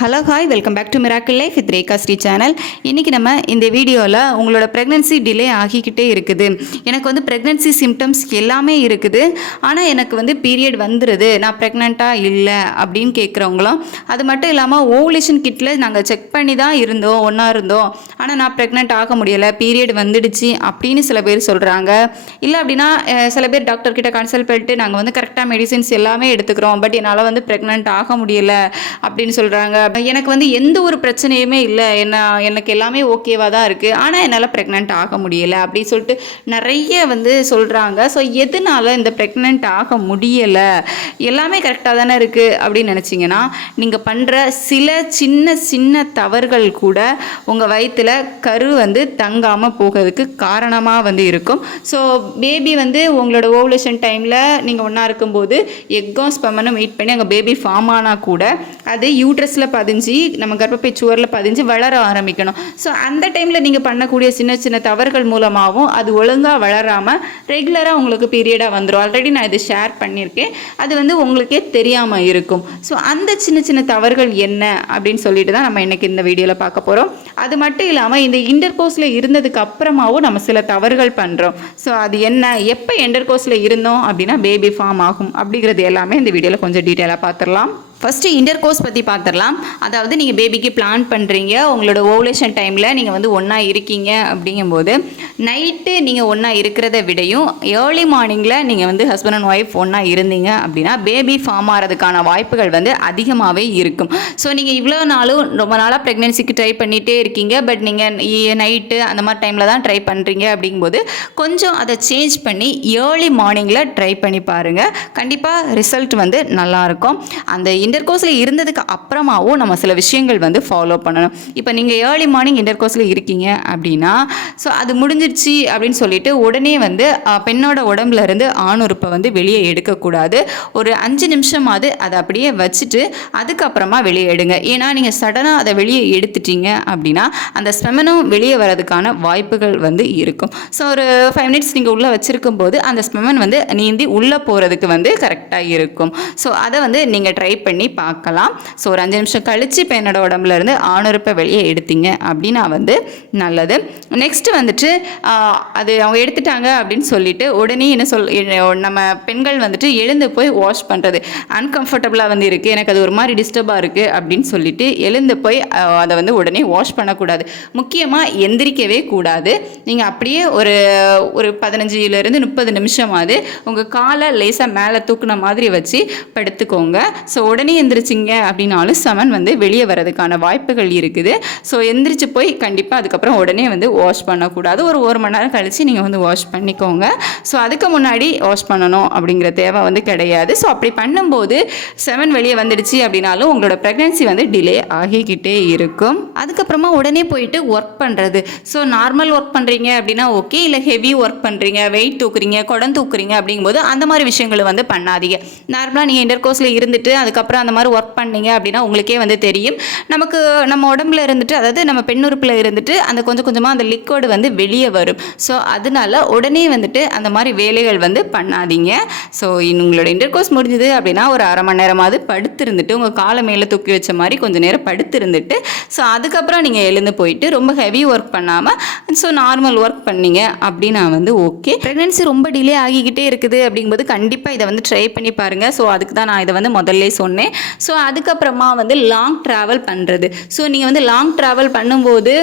Hello hi welcome back to miracle life with Rekha Sri channel இன்றைக்கி நம்ம இந்த வீடியோவில் உங்களோட ப்ரெக்னென்சி டிலே ஆகிக்கிட்டே இருக்குது. எனக்கு வந்து ப்ரெக்னென்சி சிம்டம்ஸ் எல்லாமே இருக்குது. ஆனால் எனக்கு வந்து பீரியட் வந்துடுது நான் ப்ரெக்னெண்ட்டாக இல்லை அப்படின்னு கேட்குறவங்களும் அது மட்டும் இல்லாமல் ஓவலேஷன் கிட்டில் நாங்கள் செக் பண்ணி தான் இருந்தோம் ஒன்றா இருந்தோம். ஆனால் நான் ப்ரெக்னென்ட் ஆக முடியலை. பீரியட் வந்துடுச்சு அப்படின்னு சில பேர் சொல்கிறாங்க இல்லை அப்படின்னா சில பேர் டாக்டர்கிட்ட கன்சல்ட் பண்ணிட்டு நாங்கள் வந்து கரெக்டாக மெடிசின்ஸ் எல்லாமே எடுத்துக்கிறோம். பட் என்னால் வந்து ப்ரெக்னென்ட் ஆக முடியல அப்படின்னு சொல்கிறாங்க எனக்கு வந்து எந்த ஒரு பிரச்சனையுமே இல்லை. என்ன எனக்கு எல்லாமே ஓகேவாக தான் இருக்குது ஆனால் என்னால் ப்ரெக்னென்ட் ஆக முடியலை அப்படின்னு சொல்லிட்டு நிறைய வந்து சொல்கிறாங்க ஸோ எதனால இந்த ப்ரெக்னென்ட் ஆக முடியலை? எல்லாமே கரெக்டாக தானே இருக்குது அப்படின்னு நினச்சிங்கன்னா நீங்கள் பண்ணுற சில சின்ன சின்ன தவறுகள் கூட உங்கள் வயிற்றில் கரு வந்து தங்காமல் போகிறதுக்கு காரணமாக வந்து இருக்கும். ஸோ பேபி வந்து உங்களோட ஓவலேஷன் டைமில் நீங்கள் ஒன்றா இருக்கும்போது எக்கும் ஸ்பெமனும் மீட் பண்ணி அங்கே பேபி ஃபார்ம் ஆனால் கூட அது யூட்ரஸில் பதிஞ்சு நம்ம கர்ப்பப்பை சுவரில் பதிஞ்சு வளர ஆரம்பிக்கணும். ஸோ அந்த டைமில் நீங்கள் பண்ணக்கூடிய சின்ன சின்ன தவறுகள் மூலமாகவும் அது ஒழுங்காக வளராமல் ரெகுலராக உங்களுக்கு பீரியடாக வந்துடும் ஆல்ரெடி நான் இதை ஷேர் பண்ணியிருக்கேன். அது வந்து உங்களுக்கே தெரியாமல் இருக்கும். ஸோ அந்த சின்ன சின்ன தவறுகள் என்ன அப்படின்னு சொல்லிட்டு தான் நம்ம இன்னைக்கு இந்த வீடியோவில் பார்க்க போகிறோம் அது மட்டும் இல்லாமல் இந்த இன்டர்கோர்ஸில் இருந்ததுக்கு அப்புறமாவும் நம்ம சில தவறுகள் பண்ணுறோம் ஸோ அது என்ன? எப்போ இன்டர்கோர்ஸில் இருந்தோம் அப்படின்னா பேபி ஃபார்ம் ஆகும் அப்படிங்கிறது எல்லாமே இந்த வீடியோவில் கொஞ்சம் டீட்டெயிலாக பார்த்துடலாம். ஃபஸ்ட்டு இன்டர் கோர்ஸ் பற்றி பார்த்துடலாம் அதாவது நீங்கள் பேபிக்கு பிளான் பண்ணுறீங்க உங்களோட ஓவலேஷன் டைமில் நீங்கள் வந்து ஒன்றா இருக்கீங்க அப்படிங்கும்போது நைட்டு நீங்கள் ஒன்றா இருக்கிறத விடையும் ஏர்லி மார்னிங்கில் நீங்கள் வந்து ஹஸ்பண்ட் அண்ட் ஒய்ஃப் ஒன்றா இருந்தீங்க அப்படின்னா பேபி ஃபார்ம் ஆகிறதுக்கான வாய்ப்புகள் வந்து அதிகமாகவே இருக்கும். ஸோ நீங்கள் இவ்வளோ நாளும் ரொம்ப நாளாக ப்ரெக்னென்சிக்கு ட்ரை பண்ணிகிட்டே இருக்கீங்க. பட் நீங்கள் நைட்டு அந்த மாதிரி டைமில் தான் ட்ரை பண்ணுறீங்க அப்படிங்கும்போது கொஞ்சம் அதை சேஞ்ச் பண்ணி ஏர்லி மார்னிங்கில் ட்ரை பண்ணி பாருங்கள் கண்டிப்பாக ரிசல்ட் வந்து நல்லாயிருக்கும் அந்த இன்டர்கோர்ஸில் இருந்ததுக்கு அப்புறமாவும் நம்ம சில விஷயங்கள் வந்து ஃபாலோ பண்ணணும். இப்போ நீங்கள் ஏர்லி மார்னிங் இன்டர்கோர்ஸில் இருக்கீங்க அப்படின்னா ஸோ அது முடிஞ்சிருச்சு அப்படின்னு சொல்லிட்டு உடனே வந்து பெண்ணோட உடம்புல இருந்து ஆணுறுப்பை வந்து வெளியே எடுக்கக்கூடாது. ஒரு அஞ்சு நிமிஷமாவது அதை அப்படியே வச்சுட்டு அதுக்கப்புறமா வெளியே எடுங்க. ஏன்னா நீங்கள் சடனாக அதை வெளியே எடுத்துட்டீங்க அப்படின்னா அந்த ஸ்பெமனும் வெளியே வரதுக்கான வாய்ப்புகள் வந்து இருக்கும். ஸோ ஒரு ஃபைவ் மினிட்ஸ் நீங்கள் உள்ளே வச்சுருக்கும் போது அந்த ஸ்பெமன் வந்து நீந்தி உள்ளே போகிறதுக்கு வந்து கரெக்டாக இருக்கும். ஸோ அதை வந்து நீங்கள் ட்ரை பண்ணி பார்க்கலாம். ஸோ ஒரு அஞ்சு நிமிஷம் கழித்து இப்போ உடம்புல இருந்து ஆணுறுப்பை வெளியே எடுத்தீங்க அப்படின்னா வந்து நல்லது. நெக்ஸ்ட் வந்துட்டு அது அவங்க எடுத்துட்டாங்க அப்படின்னு சொல்லிட்டு உடனே என்ன சொல் நம்ம பெண்கள் வந்துட்டு எழுந்து போய் வாஷ் பண்ணுறது அன்கம்ஃபர்டபுளாக வந்து இருக்குது எனக்கு அது ஒரு மாதிரி டிஸ்டர்பாக இருக்குது அப்படின்னு சொல்லிட்டு எழுந்து போய் அதை வந்து உடனே வாஷ் பண்ணக்கூடாது. முக்கியமாக எந்திரிக்கவே கூடாது. நீங்கள் அப்படியே ஒரு ஒரு பதினஞ்சுலேருந்து முப்பது நிமிஷமாவது உங்கள் காலை லேசாக மேலே தூக்குன மாதிரி வச்சு படுத்துக்கோங்க. ஸோ உடனே எந்திரிச்சிங்க அப்படின்னாலும் செவன் வந்து வெளியே வரதுக்கான வாய்ப்புகள் இருக்குது. ஸோ எந்திரிச்சு போய் கண்டிப்பாக அதுக்கப்புறம் உடனே வந்து வாஷ் பண்ணக்கூடாது. ஒரு ஒரு மணி நேரம் கழித்து நீங்கள் வந்து வாஷ் பண்ணிக்கோங்க. ஸோ அதுக்கு முன்னாடி வாஷ் பண்ணணும் அப்படிங்கிற தேவை வந்து கிடையாது. ஸோ அப்படி பண்ணும்போது செவன் வெளியே வந்துடுச்சு அப்படின்னாலும் உங்களோட ப்ரெக்னென்சி வந்து டிலே ஆகிக்கிட்டே இருக்கும். அதுக்கப்புறமா உடனே போயிட்டு ஒர்க் பண்ணுறது ஸோ நார்மல் ஒர்க் பண்ணுறீங்க அப்படின்னா ஓகே இல்லை ஹெவி ஒர்க் பண்ணுறீங்க வெயிட் தூக்குறீங்க குடம் தூக்குறீங்க அப்படிங்கும்போது அந்த மாதிரி விஷயங்களை வந்து பண்ணாதீங்க. நார்மலாக நீங்கள் இன்டர் கோர்ஸில் இருந்துட்டு அதுக்கப்புறம் அந்த மாதிரி ஒர்க் பண்ணீங்க அப்படின்னா உங்களுக்கே வந்து தெரியும். நமக்கு நம்ம உடம்புல இருந்துட்டு அதாவது நம்ம பெண்ணுறுப்பில் இருந்துட்டு அந்த கொஞ்சம் கொஞ்சமாக அந்த லிக்விட் வந்து வெளியே வரும். ஸோ அதனால உடனே வந்துட்டு அந்த மாதிரி வேலைகள் வந்து பண்ணாதீங்க. ஸோ உங்களோட இன்டர் கோர்ஸ் முடிஞ்சது அப்படின்னா ஒரு அரை மணி நேரமாவது படுத்திருந்துட்டு உங்கள் காலை மேலே தூக்கி வச்ச மாதிரி கொஞ்சம் நேரம் படுத்திருந்துட்டு ஸோ அதுக்கப்புறம் நீங்கள் எழுந்து போயிட்டு ரொம்ப ஹெவி ஒர்க் பண்ணாமல் ஸோ நார்மல் ஒர்க் பண்ணீங்க அப்படின்னா வந்து ஓகே ப்ரெக்னென்சி ரொம்ப டிலே ஆகிக்கிட்டே இருக்குது அப்படிங்கும்போது கண்டிப்பாக இதை வந்து ட்ரை பண்ணி பாருங்கள் ஸோ அதுக்கு தான் நான் இதை வந்து முதல்ல சொன்னேன். ஸோ அதுக்கப்புறமா வந்து லாங் ட்ராவல் பண்ணுறது ஸோ நீங்கள் வந்து லாங் ட்ராவல் பண்ணும்போது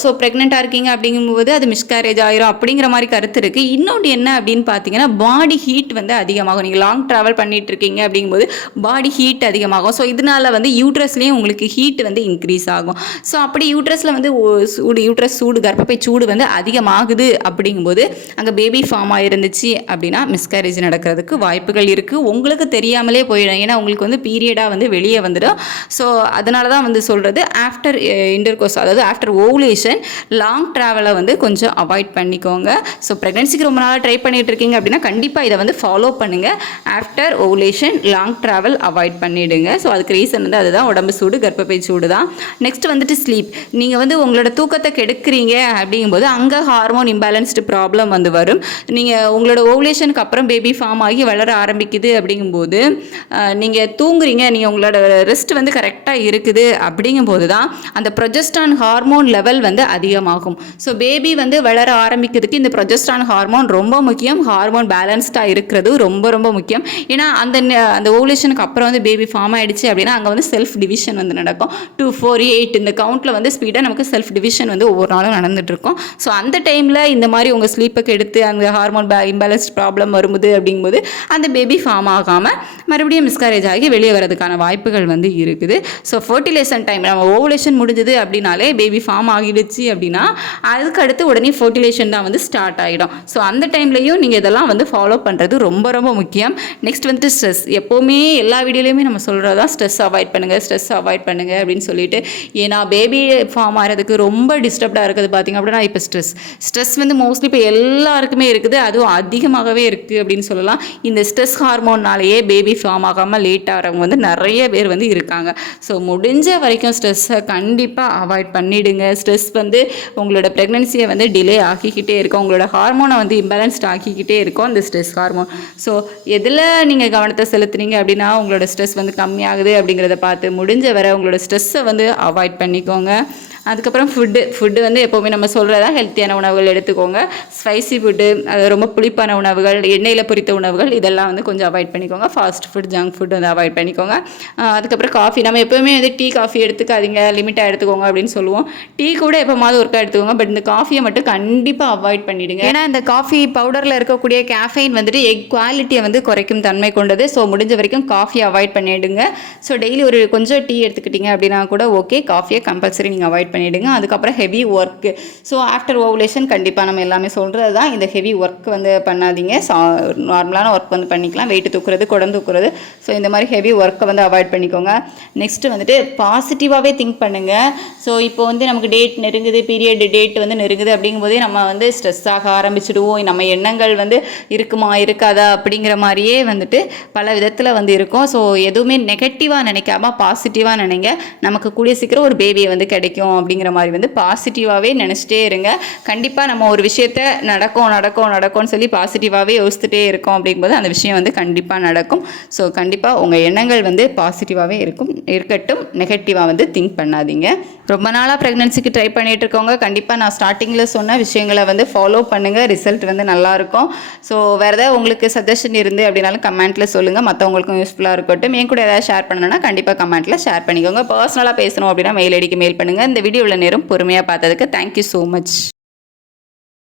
ஸோ ப்ரெக்னெண்ட்டாக இருக்கீங்க அப்படிங்கும்போது அது மிஸ்கேரேஜ் ஆயிரும் அப்படிங்கிற மாதிரி கருத்து இருக்குது இன்னொன்று என்ன அப்படின்னு பார்த்தீங்கன்னா பாடி ஹீட் வந்து அதிகமாகும். நீங்கள் லாங் ட்ராவல் பண்ணிட்டு இருக்கீங்க அப்படிங்கும்போது பாடி ஹீட் அதிகமாகும். ஸோ இதனால வந்து யூட்ரஸ்லேயும் உங்களுக்கு ஹீட் வந்து இன்க்ரீஸ் ஆகும். ஸோ அப்படி யூட்ரஸில் வந்து சூடு யூட்ரஸ் சூடு கர்ப்பப்பை சூடு வந்து அதிகமாகுது அப்படிங்கும்போது அங்கே பேபி ஃபார்ம் ஆயிருந்துச்சு அப்படின்னா மிஸ்கேரேஜ் நடக்கிறதுக்கு வாய்ப்புகள் இருக்குது உங்களுக்கு தெரியாமலே போயிடும். ஏன்னா உங்களுக்கு வந்து பீரியடாக வந்து வெளியே வந்துடும். ஸோ அதனால தான் வந்து சொல்கிறது ஆஃப்டர் இன்டர்கோர்ஸ் அதாவது ஆஃப்டர் ஓவுலேஷன் லாங் ட்ராவலை வந்து கொஞ்சம் அவாய்ட் பண்ணிக்கோங்க. ஸோ ப்ரெக்னென்சிக்கு ரொம்ப நாளாக ட்ரை பண்ணிகிட்டு இருக்கீங்க அப்படின்னா கண்டிப்பாக இதை வந்து ஃபாலோ பண்ணுங்கள் after ovulation long travel avoid பண்ணிவிடுங்க ஸோ அதுக்கு ரீசன் வந்து அதுதான். உடம்பு சூடு கர்ப்பப்பை சூடு தான் நெக்ஸ்ட் வந்துட்டு ஸ்லீப் நீங்கள் வந்து உங்களோட தூக்கத்தை கெடுக்குறீங்க அப்படிங்கும்போது அங்கே ஹார்மோன் இம்பேலன்ஸ்டு ப்ராப்ளம் வந்து வரும். நீங்கள் உங்களோட ஓவுலேஷனுக்கு அப்புறம் பேபி ஃபார்ம் ஆகி வளர ஆரம்பிக்குது அப்படிங்கும்போது நீங்கள் தூங்குறீங்க நீங்கள் உங்களோட ரெஸ்ட் வந்து கரெக்டாக இருக்குது அப்படிங்கும்போது தான் அந்த ப்ரொஜெஸ்டான் ஹார்மோன் லெவல் வந்து அதிகமாகும். ஸோ பேபி வந்து வளர ஆரம்பிக்கிறதுக்கு இந்த ப்ரொஜெஸ்டான் ஹார்மோன் ரொம்ப முக்கியம். ஹார்மோன் பேலன்ஸ்டாக இருக்கிறது ரொம்ப ரொம்ப முக்கியம். ஏன்னா அந்த அந்த ஓவலேஷனுக்கு அப்புறம் வந்து பேபி ஃபார்ம் ஆகிடுச்சு அப்படின்னா அங்கே வந்து செல்ஃப் டிவிஷன் வந்து நடக்கும். டூ ஃபோர் எயிட் இந்த கவுண்ட்டில் வந்து ஸ்பீடாக நமக்கு செல்ஃப் டிவிஷன் வந்து ஒவ்வொரு நாளும் நடந்துகிட்ருக்கும் இருக்கும். ஸோ அந்த டைமில் இந்த மாதிரி உங்கள் ஸ்லீப்பை எடுத்து அந்த ஹார்மோன் பே இம்பேலன்ஸ்ட் ப்ராப்ளம் வரும்போது அப்படிங்கும்போது அந்த பேபி ஃபார்ம் ஆகாமல் மறுபடியும் மிஸ்கரேஜ் ஆகி வெளியே வரதுக்கான வாய்ப்புகள் வந்து இருக்குது. ஸோ ஃபர்டிலைசன் டைம் நம்ம ஓவலேஷன் முடிஞ்சது அப்படின்னாலே பேபி ஃபார்ம் ஆகிடுச்சு அப்படின்னா அதுக்கு அடுத்து உடனே ஃபர்டிலேஷன் தான் வந்து ஸ்டார்ட் ஆகிடும் ஸோ அந்த டைம்லையும் நீங்கள் இதெல்லாம் வந்து ஃபாலோ பண்ணுறது ரொம்ப ரொம்ப முக்கியம். நெக்ஸ்ட் வந்துட்டு ஸ்ட்ரெஸ் எப்போவுமே எல்லா வீடியோலையுமே நம்ம சொல்கிறது தான் ஸ்ட்ரெஸ் அவாய்ட் பண்ணுங்கள் ஸ்ட்ரெஸ் அவாய்ட் பண்ணுங்கள் அப்படின்னு சொல்லிட்டு ஏன்னா பேபி ஃபார்ம் ஆகிறதுக்கு ரொம்ப டிஸ்டர்ப்டாக இருக்குது பார்த்திங்க அப்படின்னா இப்போ ஸ்ட்ரெஸ் ஸ்ட்ரெஸ் வந்து மோஸ்ட்லி இப்போ எல்லாருக்குமே இருக்குது அதுவும் அதிகமாகவே இருக்குது அப்படின்னு சொல்லலாம். இந்த ஸ்ட்ரெஸ் ஹார்மோன்னாலேயே பேபி ஃபார்ம் ஆகாமல் லேட் ஆகிறவங்க வந்து நிறைய பேர் வந்து இருக்காங்க. ஸோ முடிஞ்ச வரைக்கும் ஸ்ட்ரெஸ்ஸை கண்டிப்பாக அவாய்ட் பண்ணிடுங்க. ஸ்ட்ரெஸ் வந்து உங்களோட ப்ரெக்னன்சியை வந்து டிலே ஆக்கிக்கிட்டே இருக்கும். உங்களோட ஹார்மோனை வந்து இம்பேலன்ஸ்ட் ஆக்கிக்கிட்டே இருக்கும் அந்த ஸ்ட்ரெஸ் ஹார்மோன் ஸோ எதில் நீங்கள் கவனத்தை செலுத்துனீங்க அப்படின்னா உங்களோட ஸ்ட்ரெஸ் வந்து கம்மியாகுது அப்படிங்கிறத பார்த்து முடிஞ்ச வரை உங்களோட ஸ்ட்ரெஸ்ஸை வந்து அவாய்ட் பண்ணிக்கோங்க. அதுக்கப்புறம் ஃபுட்டு ஃபுட்டு வந்து எப்போவுமே நம்ம சொல்கிறதா ஹெல்த்தியான உணவுகள் எடுத்துக்கோங்க. ஸ்பைசி ஃபுட்டு அது ரொம்ப புளிப்பான உணவுகள் எண்ணெயில் பொரித்த உணவுகள் இதெல்லாம் வந்து கொஞ்சம் அவாய்ட் பண்ணிக்கோங்க. ஃபாஸ்ட் ஃபுட் ஜங்க் ஃபுட் வந்து அவாய்ட் பண்ணிக்கோங்க. அதுக்கப்புறம் காஃபி நம்ம எப்போவுமே வந்து டீ காஃபி எடுத்துக்காதீங்க லிமிட்டாக எடுத்துக்கோங்க அப்படின்னு சொல்லுவோம். டீ கூட எப்போமாவது ஒர்க்காக எடுத்துக்கோங்க பட் இந்த காஃபியை மட்டும் கண்டிப்பாக அவாய்ட் பண்ணிவிடுங்க ஏன்னா இந்த காஃபி பவுடரில் இருக்கக்கூடிய கேஃபைன் வந்துட்டு எக் குவாலிட்டியை வந்து குறைக்கும் தன்மை கொண்டது. ஸோ முடிஞ்ச வரைக்கும் காஃபி அவாய்ட் பண்ணிவிடுங்க ஸோ டெய்லி ஒரு கொஞ்சம் டீ எடுத்துக்கிட்டீங்க அப்படின்னா கூட ஓகே காஃபியை கம்பல்சரி நீங்கள் அவாய்ட் பண்ணிவிடுங்க அதுக்கப்புறம் heavy work so after ovulation கண்டிப்பாக நம்ம எல்லாமே சொல்கிறது தான் இந்த ஹெவி ஒர்க் வந்து பண்ணாதீங்க. சா நார்மலான ஒர்க் வந்து பண்ணிக்கலாம். வெயிட் தூக்குறது குடம் தூக்குறது. ஸோ இந்த மாதிரி ஹெவி ஒர்க்கை வந்து அவாய்ட் பண்ணிக்கோங்க. நெக்ஸ்ட்டு வந்துட்டு பாசிட்டிவாகவே திங்க் பண்ணுங்கள் ஸோ இப்போ வந்து நமக்கு டேட் நெருங்குது. பீரியட் டேட் வந்து நெருங்குது அப்படிங்கும்போதே நம்ம வந்து ஸ்ட்ரெஸ் ஆக ஆரம்பிச்சிடுவோம். நம்ம எண்ணங்கள் வந்து இருக்குமா இருக்காதா அப்படிங்கிற மாதிரியே வந்துட்டு பல விதத்தில் வந்து இருக்கும். ஸோ எதுவுமே நெகட்டிவாக நினைக்காம பாசிட்டிவாக நினைங்க. நமக்கு கூடிய சீக்கிரம் ஒரு பேபியை வந்து கிடைக்கும் அப்படிங்கிற மாதிரி வந்து பாசிட்டிவாகவே நினச்சிட்டே இருங்க. கண்டிப்பாக நம்ம ஒரு விஷயத்த நடக்கும் நடக்கும் நடக்கும்னு சொல்லி பாசிட்டிவாகவே யோசிச்சுட்டே இருக்கோம் அப்படிங்கும்போது அந்த விஷயம் வந்து கண்டிப்பாக நடக்கும். ஸோ கண்டிப்பாக உங்கள் எண்ணங்கள் வந்து பாசிட்டிவாகவே இருக்கும் இருக்கட்டும். நெகட்டிவாக வந்து திங்க் பண்ணாதீங்க. ரொம்ப நாளாக ப்ரெக்னன்சிக்கு ட்ரை பண்ணிட்டு இருக்கவங்க கண்டிப்பாக நான் ஸ்டார்டிங்கில் சொன்ன விஷயங்களை வந்து ஃபாலோ பண்ணுங்கள் ரிசல்ட் வந்து நல்லாயிருக்கும் ஸோ வேறு ஏதாவது உங்களுக்கு சஜஷன் இருந்து அப்படின்னாலும் கமெண்ட்டில் சொல்லுங்கள் மற்றவங்களுக்கும் யூஸ்ஃபுல்லாக இருக்கட்டும். என் கூட ஏதாவது ஷேர் பண்ணணும்னா கண்டிப்பாக கமெண்ட்டில் ஷேர் பண்ணிக்கோங்க. பர்சனலாக பேசணும் அப்படின்னா மெயில் ஐடிக்கு மெயில் பண்ணுங்கள் இந்த வீடியோவில் நேரம் பொறுமையாக பார்த்ததுக்கு தேங்க்யூ ஸோ மச்